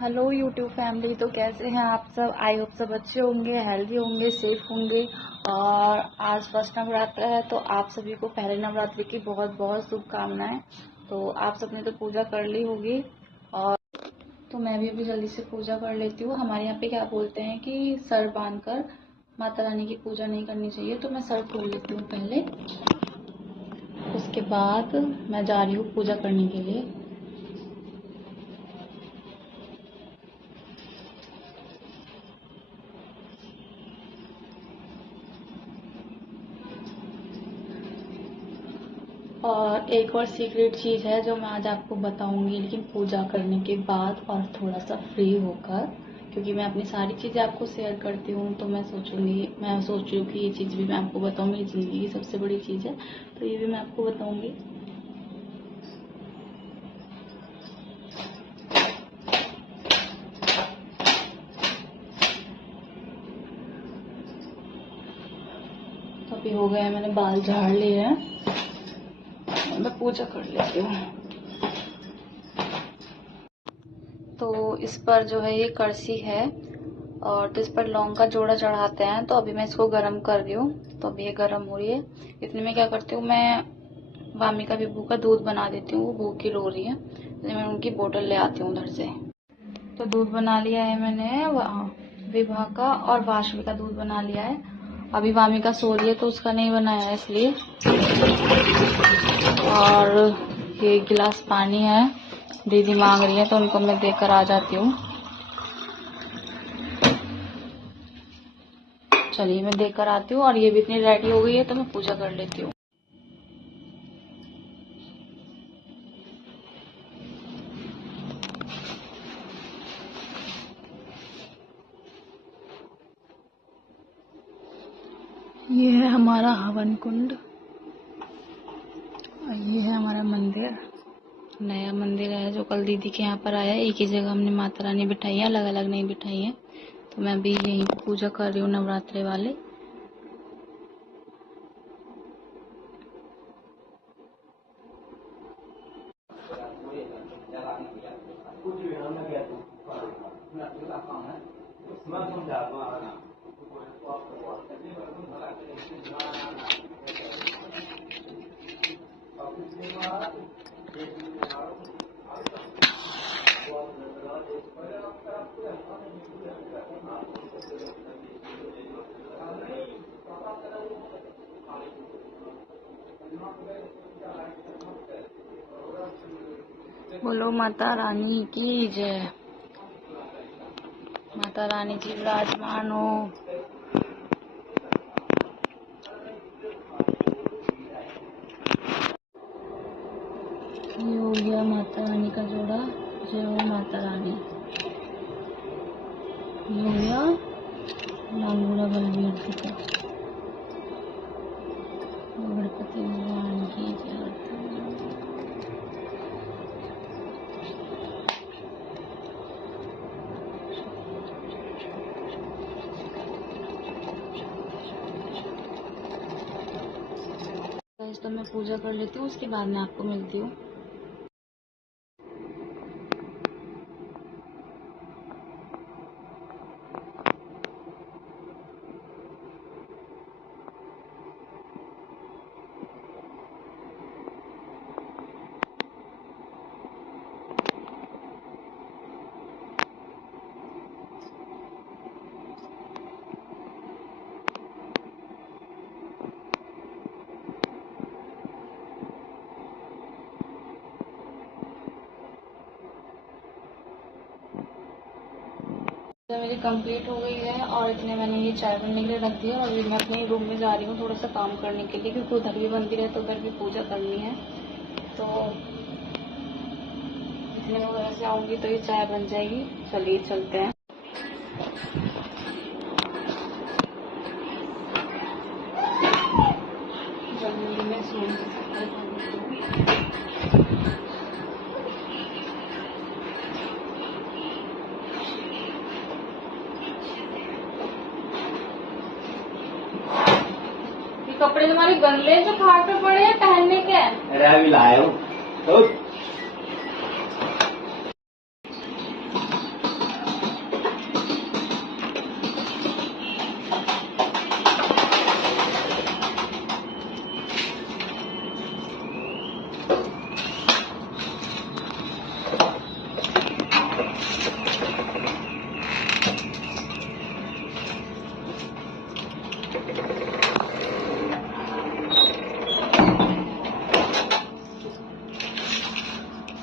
Hello YouTube family. तो कैसे हैं आप सब? आई होप सब अच्छे होंगे, हेल्दी होंगे, सेफ होंगे। और आज फर्स्ट नवरात्र है तो आप सभी को पहले नवरात्रि की बहुत बहुत शुभकामनाएं। तो आप सबने तो पूजा कर ली होगी और तो मैं भी अभी जल्दी से पूजा कर लेती हूँ। हमारे यहाँ पे क्या बोलते हैं कि सर बांधकर माता रानी की पूजा नहीं करनी चाहिए, तो मैं सर खोल लेती हूँ पहले, उसके बाद मैं जा रही हूँ पूजा करने के लिए। और एक और सीक्रेट चीज़ है जो मैं आज आपको बताऊंगी, लेकिन पूजा करने के बाद और थोड़ा सा फ्री होकर, क्योंकि मैं अपनी सारी चीज़ें आपको शेयर करती हूँ तो मैं सोच रही हूँ कि ये चीज़ भी मैं आपको बताऊँ। मेरी ज़िंदगी की सबसे बड़ी चीज़ है तो ये भी मैं आपको बताऊंगी। तो अभी हो गया है, मैंने बाल झाड़ लिए हैं, मैं पूजा कर लेती हूँ। तो इस पर जो है ये कड़सी है और तो इस पर लौंग का जोड़ा चढ़ाते हैं। तो अभी मैं इसको गरम कर रही हूँ, तो अभी ये गरम हो रही है। इतने में क्या करती हूँ, मैं वामिका विभू का दूध बना देती हूँ। वो भूखी रो रही है तो मैं उनकी बोतल ले आती हूँ उधर से। तो दूध बना लिया है मैंने, विभा का और वाशवी का दूध बना लिया है। अभी वामिका सो रही है तो उसका नहीं बनाया है इसलिए। और ये गिलास पानी है, दीदी मांग रही है तो उनको मैं देकर आ जाती हूँ। चलिए मैं देकर आती हूँ। और ये भी इतनी रेडी हो गई है तो मैं पूजा कर लेती हूँ। ये है हमारा हवन कुंड और ये है हमारा मंदिर। नया मंदिर है जो कल दीदी के यहाँ पर आया है। एक ही जगह हमने माता रानी बिठाई है, अलग अलग नहीं बिठाई है। तो मैं भी यहीं पे पूजा कर रही हूँ नवरात्रे वाले। बोलो माता रानी की जय। माता रानी जी विराजमान हो। ये हो गया माता रानी का जोड़ा। जय हो माता रानी। ये हो गया लांगूड़ा बलबीर जी का। गणपति भगवान की जय। तो मैं पूजा कर लेती हूँ, उसके बाद मैं आपको मिलती हूँ। मेरी कंप्लीट हो गई है और इतने मैंने ये चाय बनने के लिए रख दिया। और अभी मैं अपने रूम में जा रही हूँ थोड़ा सा काम करने के लिए, क्योंकि उधर भी मंदिर है तो उधर भी पूजा करनी है। तो इतने में उधर से आऊँगी तो ये चाय बन जाएगी। चलिए चलते हैं। जल्दी में कपड़े तुम्हारे गंदे जो खाट पे पड़े हैं, पहनने के हैं। अरे अभी लाया हूँ तो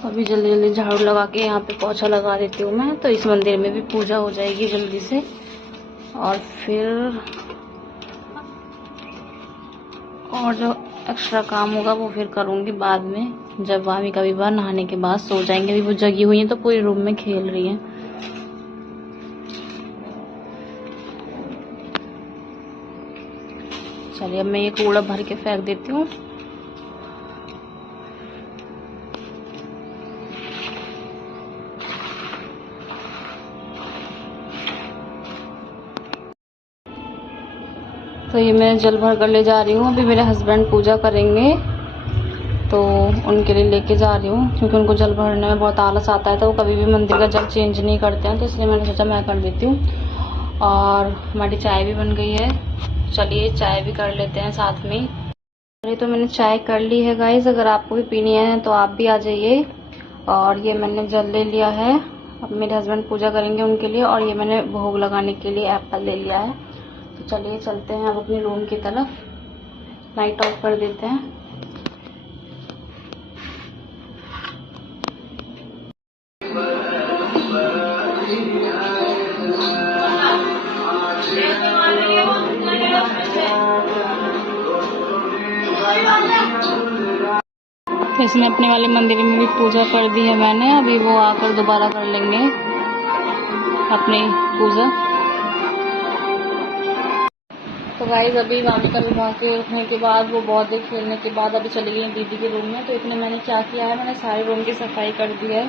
अभी जल्दी जल्दी झाड़ू लगा के यहाँ पे पोछा लगा देती हूँ मैं, तो इस मंदिर में भी पूजा हो जाएगी जल्दी से। और फिर और जो एक्स्ट्रा काम होगा वो फिर करूँगी बाद में, जब वामी का विवाह नहाने के बाद सो जाएंगे। अभी वो जगी हुई है तो पूरे रूम में खेल रही है। चलिए अब मैं ये कूड़ा भर के फेंक देती हूँ। तो ये मैं जल भर कर ले जा रही हूँ। अभी मेरे हस्बैंड पूजा करेंगे तो उनके लिए लेके जा रही हूँ, क्योंकि उनको जल भरने में बहुत आलस आता है, तो वो कभी भी मंदिर का जल चेंज नहीं करते हैं, तो इसलिए मैंने सोचा मैं कर देती हूँ। और हमारी चाय भी बन गई है, चलिए चाय भी कर लेते हैं साथ में। अरे तो मैंने चाय कर ली है गाइस, अगर आपको भी पीनी है तो आप भी आ जाइए। और ये मैंने जल ले लिया है, अब मेरे हस्बैंड पूजा करेंगे उनके लिए। और ये मैंने भोग लगाने के लिए एप्पल ले लिया है। तो चलिए चलते हैं अब अपने रूम की तरफ, लाइट ऑफ कर देते हैं। तो इसमें अपने वाले मंदिर में भी पूजा कर दी है मैंने, अभी वो आकर दोबारा कर लेंगे अपनी पूजा। तो गाइस अभी वामी का विवाह के उठने के बाद वो बहुत देर खेलने के बाद अभी चली गई दीदी के रूम में। तो इतने मैंने क्या किया है, मैंने सारे रूम की सफाई कर दी है।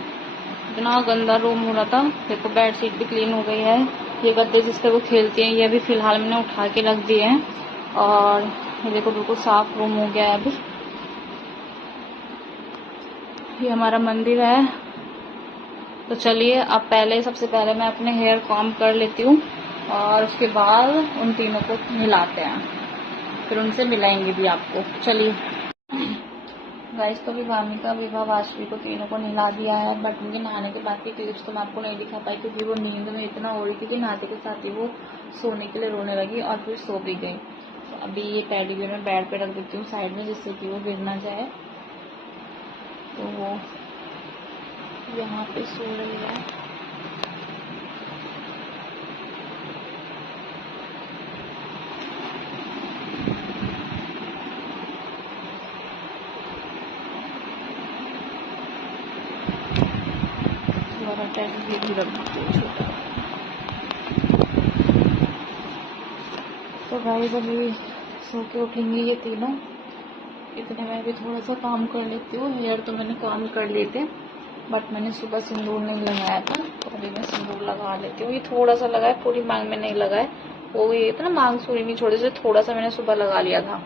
इतना गंदा रूम हो रहा था, देखो बेड शीट भी क्लीन हो गई है। ये गद्दे जिस पर वो खेलती हैं ये अभी फिलहाल मैंने उठा के रख दिए हैं। और ये देखो बिल्कुल साफ रूम हो गया है। अभी ये हमारा मंदिर है। तो चलिए अब सबसे पहले मैं अपने हेयर कॉम्ब कर लेती हूँ, और उसके बाद उन तीनों को मिलाते हैं, फिर उनसे मिलाएंगे भी आपको। चलिए गाइस, तो अभी वामी का विवाह वाशवी को तीनों को नहला दिया है, बट उनके नहाने के बाद की क्लिप्स तो मैं आपको नहीं दिखा पाई, क्योंकि वो नींद में इतना हो रही थी कि नहाते के साथ ही वो सोने के लिए रोने लगी और फिर सो भी गई। तो अभी ये पैडीग्योर में बेड पे रख देती हूँ साइड में, जिससे कि वो गिर ना जाए। तो वो यहाँ पे सो रही है। भी रख देती हूँ छोटा। तो गाइस अभी सो के उठेंगे ये तीनों। इतने में भी थोड़ा सा काम कर लेती हूँ। हेयर तो मैंने काम कर लेते, बट मैंने सुबह सिंदूर नहीं लगाया था, तो अभी मैं सिंदूर लगा लेती हूँ। ये थोड़ा सा लगा है, पूरी मांग में नहीं लगा है। वो ये इतना मांग सूरी नहीं छोड़े से, थोड़ा सा मैंने सुबह लगा लिया था।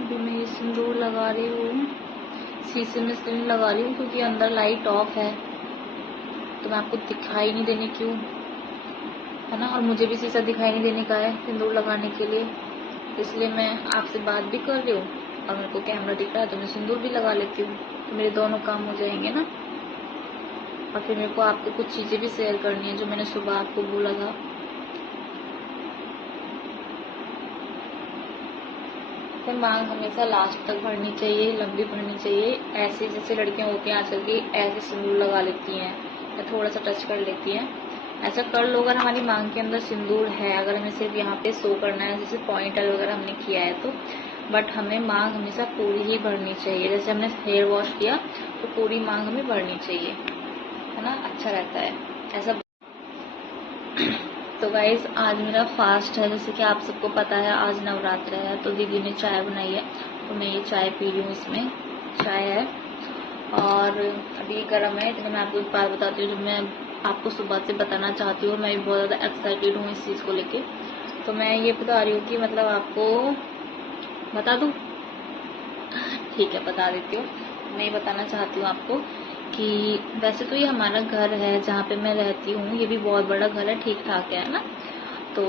अभी मैं ये सिंदूर लगा रही हूँ, शीशे में इसलिए लगा रही हूँ क्योंकि अंदर लाइट ऑफ है, तो मैं आपको दिखाई नहीं देने क्यों, है ना। और मुझे भी शीशा दिखाई नहीं देने का है सिंदूर लगाने के लिए, इसलिए मैं आपसे बात भी कर रही हूँ और मेरे को कैमरा दिख रहा है तो मैं सिंदूर भी लगा लेती हूँ, तो मेरे दोनों काम हो जाएंगे ना। और फिर मेरे को आपको कुछ चीज़ें भी शेयर करनी है जो मैंने सुबह आपको बोला था। तो मांग हमेशा लास्ट तक भरनी चाहिए, लंबी भरनी चाहिए। ऐसे जैसे लड़कियां होती हैं आजकल की, ऐसे सिंदूर लगा लेती हैं या थोड़ा सा टच कर लेती हैं, ऐसा कर लो। अगर हमारी मांग के अंदर सिंदूर है, अगर हमें सिर्फ यहाँ पे शो करना है, जैसे पॉइंटर वगैरह हमने किया है तो, बट हमें मांग हमेशा पूरी ही भरनी चाहिए। जैसे हमने हेयर वॉश किया तो पूरी मांग हमें भरनी चाहिए, है ना, अच्छा रहता है ऐसा। तो गाइज आज मेरा फास्ट है, जैसे कि आप सबको पता है आज नवरात्र है, तो दीदी ने चाय बनाई है तो मैं ये चाय पी रही हूँ। इसमें चाय है और अभी गर्म है। तो मैं आपको एक बात बताती हूँ जो मैं आपको सुबह से बताना चाहती हूँ। मैं भी बहुत ज़्यादा एक्साइटेड हूँ इस चीज़ को लेके। तो मैं ये बता रही हूँ कि मतलब आपको बता दूँ, ठीक है बता देती हूँ। मैं ये बताना चाहती हूँ आपको कि वैसे तो ये हमारा घर है जहाँ पे मैं रहती हूँ, ये भी बहुत बड़ा घर है, ठीक ठाक है ना। तो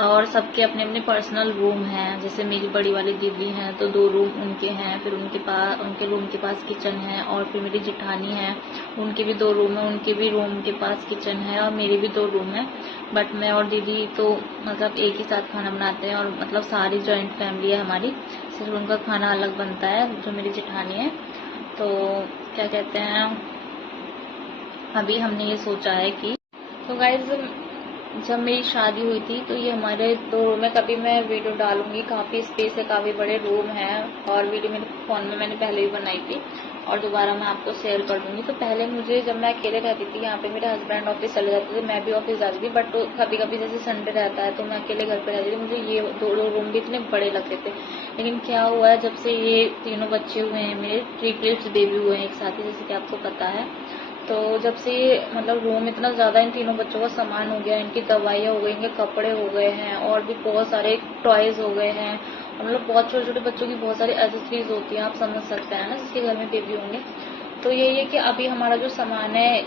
और सबके अपने अपने पर्सनल रूम हैं। जैसे मेरी बड़ी वाली दीदी हैं तो 2 रूम उनके हैं, फिर उनके रूम के पास किचन है, और फिर मेरी जेठानी है उनके भी 2 रूम है, उनके भी रूम के पास किचन है, और मेरे भी 2 रूम है। बट मैं और दीदी तो मतलब एक ही साथ खाना बनाते हैं, और मतलब सारी जॉइंट फैमिली है हमारी, सिर्फ उनका खाना अलग बनता है जो मेरी जेठानी है। तो क्या कहते हैं, अभी हमने ये सोचा है कि तो गाइज जब मेरी शादी हुई थी तो ये हमारे 2 रूम है। कभी मैं वीडियो डालूंगी, काफ़ी स्पेस है, काफ़ी बड़े रूम है, और वीडियो मेरे फ़ोन में मैंने पहले भी बनाई थी और दोबारा मैं आपको शेयर कर दूंगी। तो पहले मुझे, जब मैं अकेले रहती थी यहाँ पे, मेरे हस्बैंड ऑफिस चले जाते थे, मैं भी ऑफिस जाती थी, बट कभी कभी जैसे संडे रहता है तो मैं अकेले घर पे रहती थी, मुझे ये 2 रूम भी इतने बड़े लगते थे। लेकिन क्या हुआ है, जब से ये तीनों बच्चे हुए हैं मेरे, ट्रिपलेट्स बेबी हुए हैं एक साथ ही, जैसे कि आपको पता है, तो जब से मतलब रूम इतना ज़्यादा इन तीनों बच्चों का सामान हो गया, इनकी दवाइयाँ हो गई, इनके कपड़े हो गए हैं, और भी बहुत सारे टॉयज़ हो गए हैं, और मतलब बहुत छोटे छोटे बच्चों की बहुत सारी एसेसरीज होती हैं, आप समझ सकते हैं ना, जिसके घर में बेबी होंगे। तो यही है कि अभी हमारा जो सामान है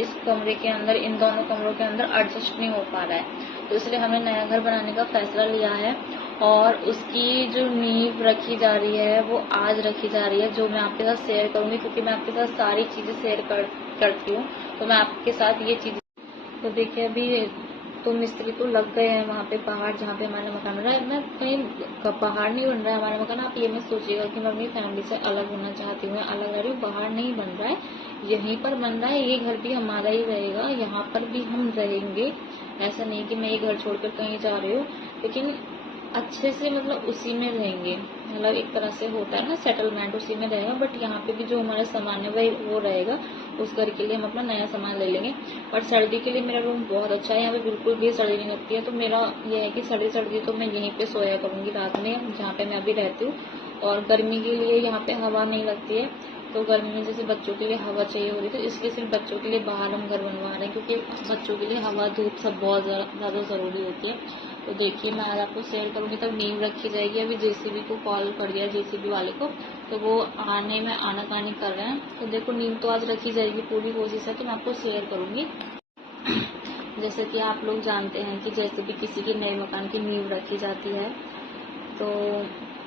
इस कमरे के अंदर, इन दोनों कमरों के अंदर एडजस्ट नहीं हो पा रहा है, तो इसलिए हमने नया घर बनाने का फैसला लिया है, और उसकी जो नींव रखी जा रही है वो आज रखी जा रही है, जो मैं आपके साथ शेयर करूंगी, क्योंकि मैं आपके साथ सारी चीज़ें शेयर करती हूँ, तो मैं आपके साथ ये चीज़। तो देखिए अभी तो मिस्त्री तो लग गए हैं वहाँ पे बाहर, जहाँ पे हमारा मकान बन रहा है। मैं कहीं बाहर नहीं बन रहा है हमारा मकान, आप ये मत सोचिएगा कि मैं अपनी फैमिली से अलग होना चाहती हूँ, अलग रह रही हूँ, बाहर नहीं बन रहा है, यहीं पर बन रहा है। ये घर भी हमारा ही रहेगा, यहाँ पर भी हम रहेंगे, ऐसा नहीं कि मैं ये घर छोड़कर कहीं जा रही हूँ, लेकिन अच्छे से मतलब उसी में रहेंगे, मतलब एक तरह से होता है ना सेटलमेंट, उसी में रहेगा। बट यहाँ पे भी जो हमारा सामान है वही वो रहेगा, उस घर के लिए हम अपना नया सामान ले लेंगे। और सर्दी के लिए मेरा रूम बहुत अच्छा है, यहाँ पे बिल्कुल भी सर्दी नहीं लगती है, तो मेरा ये है कि सर्दी तो मैं यहीं पे सोया करूँगी रात में, जहाँ पे मैं अभी रहती हूँ। और गर्मी के लिए यहाँ पे हवा नहीं लगती है, तो गर्मी में जैसे बच्चों के लिए हवा चाहिए होगी, तो इसलिए सिर्फ बच्चों के लिए बाहर हम घर बनवा रहे हैं, क्योंकि बच्चों के लिए हवा धूप सब बहुत ज़्यादा ज़रूरी होती है। तो देखिए मैं आज आपको शेयर करूँगी, तब नींव रखी जाएगी। अभी जेसीबी को कॉल कर दिया, जेसीबी वाले को, तो वो आने में आनाकानी कर रहे हैं। तो देखो नींव तो आज रखी जाएगी, पूरी कोशिश है, तो मैं आपको शेयर करूँगी। जैसे कि आप लोग जानते हैं कि जैसे भी किसी के नए मकान की नींव रखी जाती है तो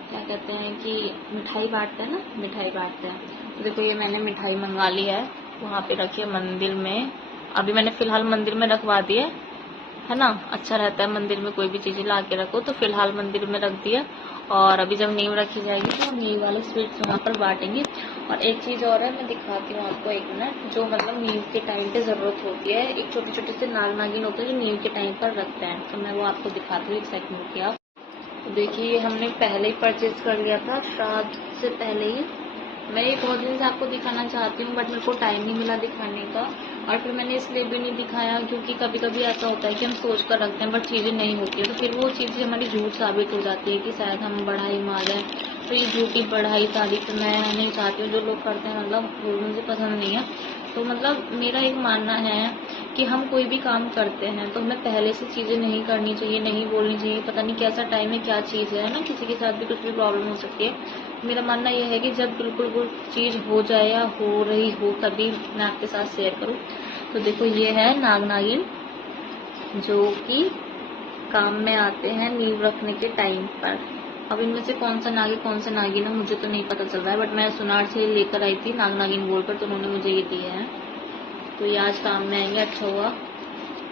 क्या कहते हैं कि मिठाई बांटते हैं ना, मिठाई बांटते हैं। तो देखो ये मैंने मिठाई मंगा ली है, वहाँ पे रखी है मंदिर में। अभी मैंने फ़िलहाल मंदिर में रखवा दी है ना, अच्छा रहता है मंदिर में कोई भी चीज़ें ला के रखो, तो फिलहाल मंदिर में रख दिया। और अभी जब नींव रखी जाएगी तो नींव वाले स्वीट्स वहाँ पर बांटेंगे। और एक चीज़ और है, मैं दिखाती हूँ आपको, एक मिनट, जो मतलब नींव के टाइम पे ज़रूरत होती है, एक छोटे छोटे से नाग नागिन होते हैं जो नींव के टाइम पर रखते हैं, तो मैं वो आपको दिखाती हूँ, एक सेकंड रुकिए आप। तो देखिए ये हमने पहले ही परचेज कर लिया था, श्राद्ध से पहले ही। मैं ये बहुत दिन से आपको दिखाना चाहती हूँ, बट मेरे को टाइम नहीं मिला दिखाने का, और फिर मैंने इसलिए भी नहीं दिखाया क्योंकि कभी कभी ऐसा होता है कि हम सोच कर रखते हैं बट चीज़ें नहीं होती है, तो फिर वो चीज़ें हमारी झूठ साबित हो जाती है कि शायद हम बढ़ाई मार हैं। तो ये झूठी बढ़ाई तारीफ मैं नहीं चाहती हूँ, जो लोग करते हैं मतलब वो मुझे पसंद नहीं है। तो मतलब मेरा एक मानना है कि हम कोई भी काम करते हैं तो हमें पहले से चीज़ें नहीं करनी चाहिए, नहीं बोलनी चाहिए, पता नहीं कैसा टाइम है, क्या चीज़ है ना, किसी के साथ भी कुछ भी प्रॉब्लम हो सकती है। मेरा मानना यह है कि जब बिल्कुल वो चीज़ हो जाए या हो रही हो तभी मैं आपके साथ शेयर करूं। तो देखो ये है नाग नागिन, जो कि काम में आते हैं नींव रखने के टाइम पर। अब इनमें से कौन सा नाग है कौन सा नागिन है मुझे तो नहीं पता चल रहा है, बट मैं सुनार से लेकर आई थी नाग नागिन बोलकर, तो उन्होंने मुझे ये दिए हैं, तो ये आज काम में आएंगे। अच्छा हुआ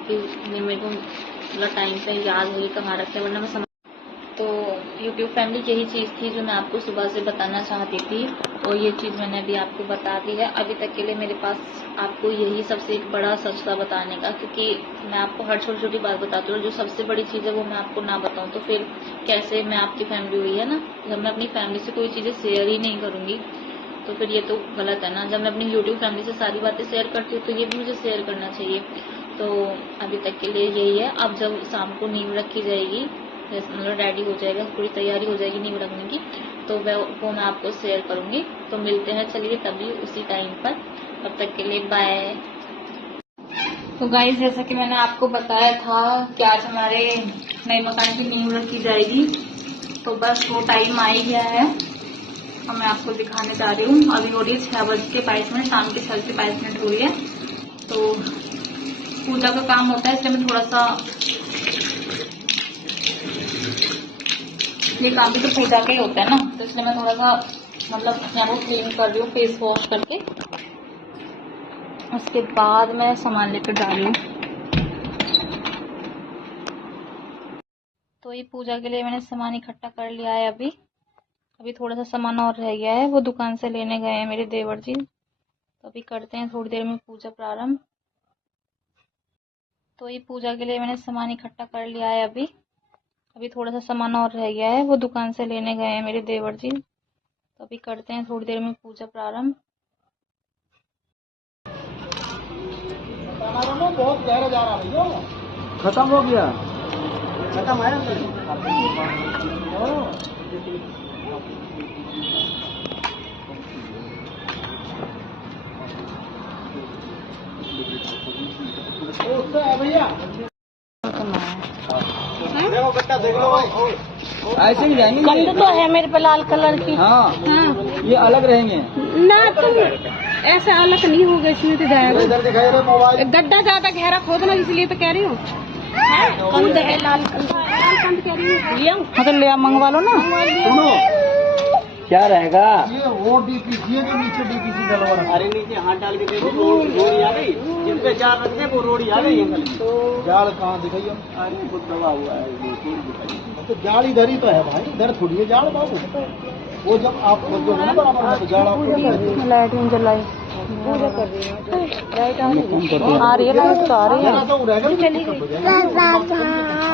कि मेरे को मतलब टाइम पे याद है कहाँ रखे, वरना मैं तो यूट्यूब फैमिली यही चीज़ थी जो मैं आपको सुबह से बताना चाहती थी, और ये चीज़ मैंने अभी आपको बता दी है। अभी तक के लिए मेरे पास आपको यही सबसे एक बड़ा सच था बताने का, क्योंकि मैं आपको हर छोटी छोटी बात बताती हूँ, जो सबसे बड़ी चीज़ है वो मैं आपको ना बताऊँ तो फिर कैसे मैं आपकी फैमिली हुई है ना। जब मैं अपनी फैमिली से कोई चीज़ें शेयर ही नहीं करूँगी तो फिर ये तो गलत है ना। जब मैं अपनी यूट्यूब फैमिली से सारी बातें शेयर करती हूँ तो ये भी मुझे शेयर करना चाहिए। तो अभी तक के लिए यही है। अब जब शाम को नींव रखी जाएगी, मतलब रेडी हो जाएगा, पूरी तैयारी हो जाएगी नींव रखने की, तो वो मैं आपको शेयर करूँगी। तो मिलते हैं चलिए तभी उसी टाइम पर, तब तक के लिए बाय। तो गाइस जैसा कि मैंने आपको बताया था कि आज हमारे नए मकान की नींव रखी जाएगी, तो बस वो टाइम आ ही गया है। अब मैं आपको दिखाने जा रही हूँ। अभी हो रही है 6:22, शाम के 6:22 हो रही है। तो पूजा का काम होता है, इसलिए मैं थोड़ा सा ये काम भी तो पूजा के ही होता है ना, तो इसलिए मैं थोड़ा सा मतलब अपने आप को क्लीन कर रही हूँ फेस वॉश करके। उसके बाद मैं सामान लेकर जा रही हूँ। तो ये पूजा के लिए मैंने सामान इकट्ठा कर लिया है। अभी थोड़ा सा सामान और रह गया है, वो दुकान से लेने गए हैं मेरे देवर जी। तो अभी करते हैं थोड़ी देर में पूजा प्रारंभ। तो ये पूजा के लिए मैंने सामान इकट्ठा कर लिया है। अभी थोड़ा सा सामान और रह गया है, वो दुकान से लेने गए हैं मेरे देवर जी। तो अभी करते हैं थोड़ी देर में पूजा प्रारंभ। बहुत गहरा जा रहा भैया, खत्म हो गया, खत्म है। भैया देख लो भाई, ऐसे ही जाएंगे। गंद तो है मेरे पे लाल कलर की। हाँ, ये अलग रहेंगे ना, तुम ऐसा अलग नहीं होगा, इसमें तो जाएगा। इधर दिखाई रहे मोबाइल, गड्ढा ज्यादा गहरा खोदना, इसलिए तो कह रही हूँ। कंद है लाल कंद कह रही हूँ। हाँ तो ले मंगवा लो ना। सुनो क्या रहेगा, ये वो डीपीसी के नीचे डीपीसी डलवा। अरे नीचे हाथ डाल के देखो, रोड़ी आ गई, जिस पे जाल रखते वो रोड़ी आ गई। जाल कहाँ दिखाइए? अरे वो दबा हुआ है, तो जाल इधर ही तो है भाई, इधर थोड़ी है जाल बाबू। वो जब आप खोदोगे ना बराबर, जाल आपको लाइट जलाई पूजा कर रही है। लाइट आ रही है, लाइट तो आ रही है।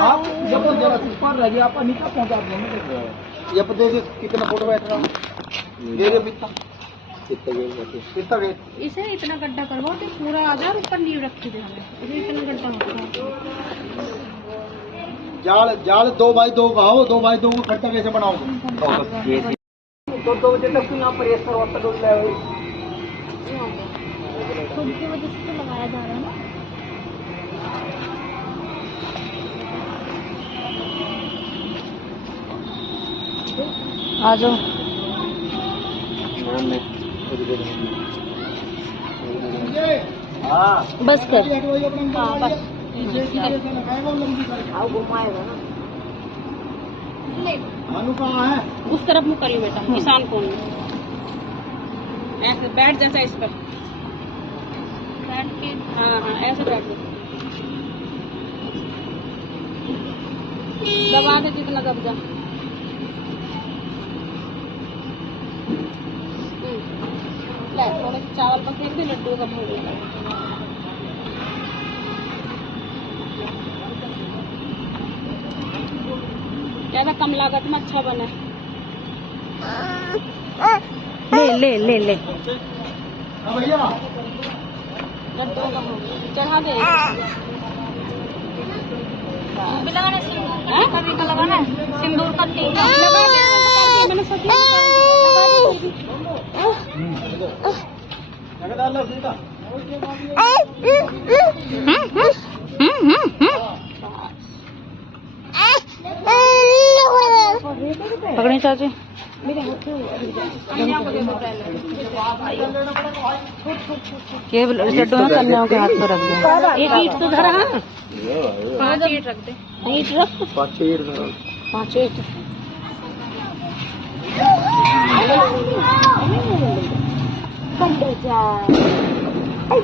आप जब जरा ऊपर रह गया, आप नीचे पहुँचा देंगे। ये पर देखिए कितना फोटो बैठ रहा है, देखिए कितना गेट। इसे इतना गड्ढा करवाओ तो पूरा आ जाए, ऊपर नींव रखी दे हमें, इतना गड्ढा होता है। जाल जाल 2x2 का हो, 2x2 को खट्टा कैसे बनाओगे? तो 2 बजे तक यहाँ पर एक की वजह से तो लगाया जा रहा है ना। आ जाओ। बस कर। हाँ बस घुमाएगा ना। भानु कहाँ है? उस तरफ मुँह करिए बेटा, किसान कौन ऐसे बैठ जैसा इस पर बैठ के। हाँ हाँ ऐसे बैठ दो, दबा दे जितना दब जा। थोड़े चावल पक दे, लड्डू का भोग लगा। ज्यादा कम लागत में अच्छा बना। ले ले ले ले भैया लड्डू का भोग चढ़ा दे। लगाना सिंदूर का लगाना है, सिंदूर का टीका लगा दे। मैंने सोचा पकड़ी चाची ये लड्डू में कन्याओं के हाथ पर रख दो। एक ईट तो धरा, 5 ईट रख दे। ईट रख, 5 ईट।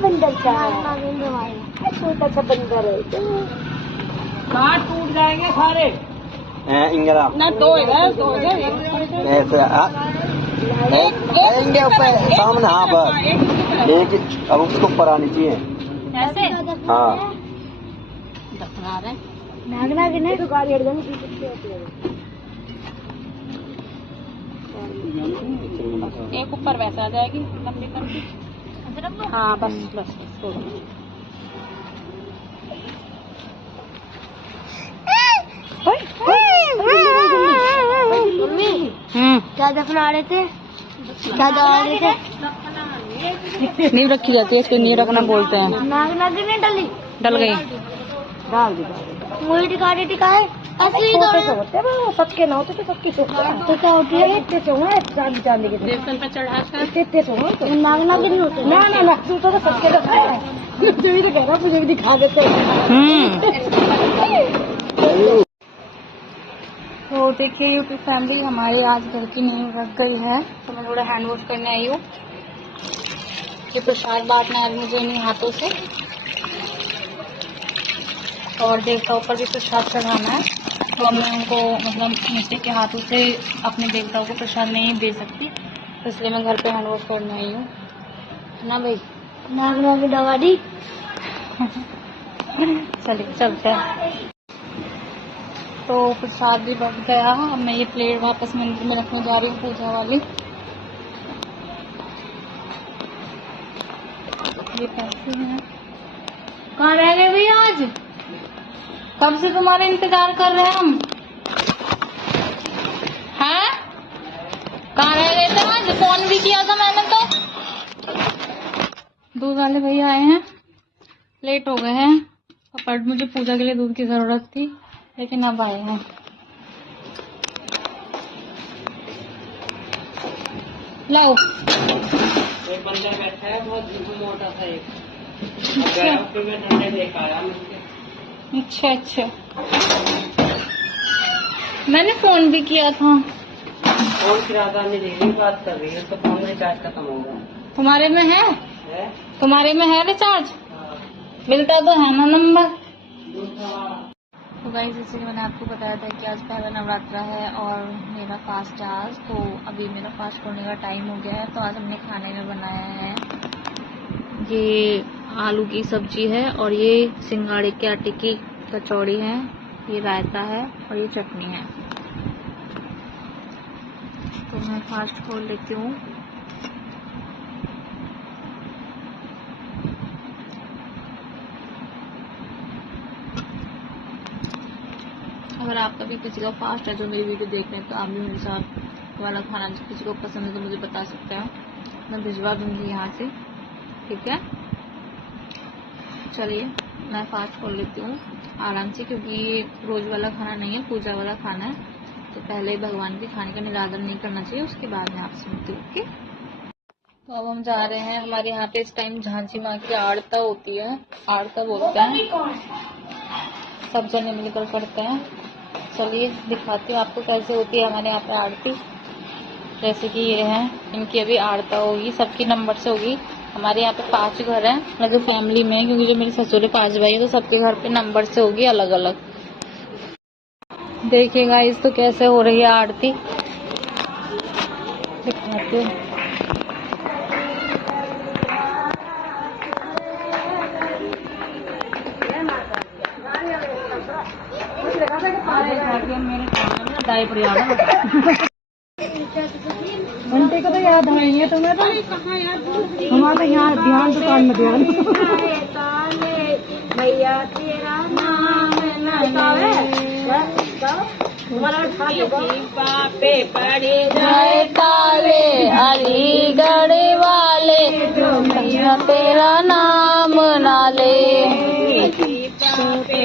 बंदर छोटा सा बंदर है, हाथ टूट जाएंगे सारे। इंगरा ना दो इधर ऐसे आएंगे ऊपर सामने। हाँ बस एक, अब उसको ऊपर आनी चाहिए ऐसे। हाँ दफना रहे नागना की नहीं तो गाड़ी अड़ जाएगी। एक ऊपर वैसा आ जाएगी लंबी करके। हाँ बस बस बस क्या दफना रहे थे, क्या दबा रहे थे? नींव रखी जाती है, इसको नींव रखना बोलते हैं। नाग नागिन नहीं डली, डल गई, डाल दी। वही टिकाने टिकाए असली होते हैं, सबके ना होते तो सबकी तो क्या होती है, इतने से हुआ चांदी चांदी के देवतन पर चढ़ा कर इतने से हुआ। तो नाग नागिन नहीं होते ना ना ना, तू तो सबके दिखा है, मुझे भी तो कह रहा, मुझे भी दिखा देते। देखिए यूट्यूब फैमिली, हमारी आज घर की नींव रख गई है, तो मैं थोड़ा हैंड वॉश करने आई हूँ। ये प्रसाद बांटना है मुझे इन्हीं हाथों से, और देवताओं पर भी प्रसाद चढ़ाना है। तो मैं उनको मतलब मिट्टी के हाथों से अपने देवताओं को प्रसाद नहीं दे सकती, तो इसलिए मैं घर पे हैंड वॉश करने आई हूँ ना भाई। नाग दवा दी। चलिए चलते हैं। तो प्रसाद भी बच गया। अब मैं ये प्लेट वापस मंदिर में रखने जा रही हूँ, पूजा वाली। ये पैसे हैं। कहाँ रह गए भैया आज? कब से तुम्हारा इंतजार कर रहे हैं हम। हैं? कहाँ रह गए थे आज? फोन भी किया था मैंने तो। दूध वाले भैया आए हैं, लेट हो गए हैं। पर मुझे पूजा के लिए दूध की जरूरत थी, लेकिन अब आए हैं। लाओ। एक बंदा बैठा है बहुत मोटा सा, एक अच्छा। मैंने फोन भी किया था। फोन की राजधानी दीदी बात कर रही है, तो फोन रिचार्ज खत्म होगा। तुम्हारे में है? तुम्हारे में है रिचार्ज? मिलता तो है ना नंबर। तो गाइस, जैसे मैंने आपको बताया था कि आज पहला नवरात्रा है और मेरा फास्ट है आज। तो अभी मेरा फास्ट होने का टाइम हो गया है। तो आज हमने खाने में बनाया है, ये आलू की सब्जी है, और ये सिंगाड़े के आटे की कचौड़ी है, ये रायता है, और ये चटनी है। तो मैं फास्ट खोल लेती हूँ। अगर आपका भी किसी का फास्ट है जो मेरी वीडियो देख रहे हैं, तो आप भी मेरे साथ वाला खाना किसी को पसंद है तो मुझे बता सकते हैं, मैं भिजवा दूंगी यहाँ से, ठीक है। चलिए मैं फास्ट खोल लेती हूँ आराम से, क्योंकि ये रोज वाला खाना नहीं है, पूजा वाला खाना है। तो पहले भगवान के खाने का निरादर नहीं करना चाहिए, उसके बाद मैं आपसे मिलती हूँ, ओके। तो अब हम जा रहे हैं। हमारे यहाँ पे इस टाइम झांसी माँ की आरता होती है, आरता बोलते हैं, सब जने मिलकर करते हैं। चलिए दिखाती हूँ आपको कैसे होती है हमारे यहाँ पे आरती। जैसे कि ये है, इनकी अभी आरता होगी, सबकी नंबर से होगी। हमारे यहाँ पे 5 घर हैं, मतलब जो फैमिली में, क्योंकि जो मेरे ससुर 5 भाई है, तो सबके घर पे नंबर से होगी अलग अलग। देखिएगा इस तो कैसे हो रही है आरती, दिखाती हूँ। घंटे को तो याद नहीं है तुम्हें, तो हमारे यहाँ ध्यान दुकान में ध्यान। भैया तेरा नाम पापे पड़े जाए ताले, अलीगढ़ वाले भैया तेरा नाम नाले,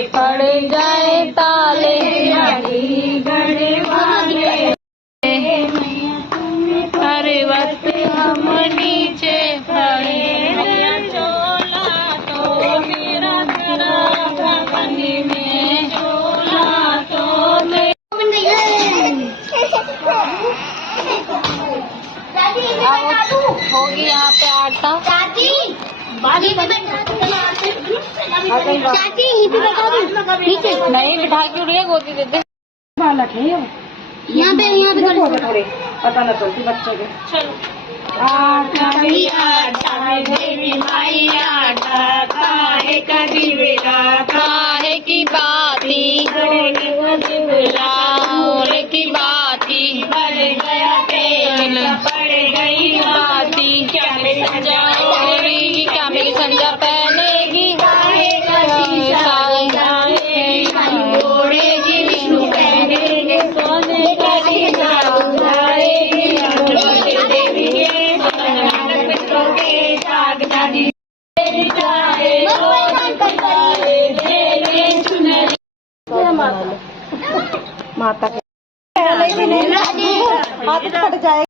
पड़े जाए ताले अलीगढ़ वाले, हर वक्त हम नीचे खड़े, चोला तो मेरा तेरा भगनी में, चोला तो मेरा। होगी यहाँ पे आटा, नहीं बिठा क्यों रही है, गोदी देते बालक है यहाँ पे पता न चलती बच्चों के। चलो आटा देवी माई आटा, काहे की बाती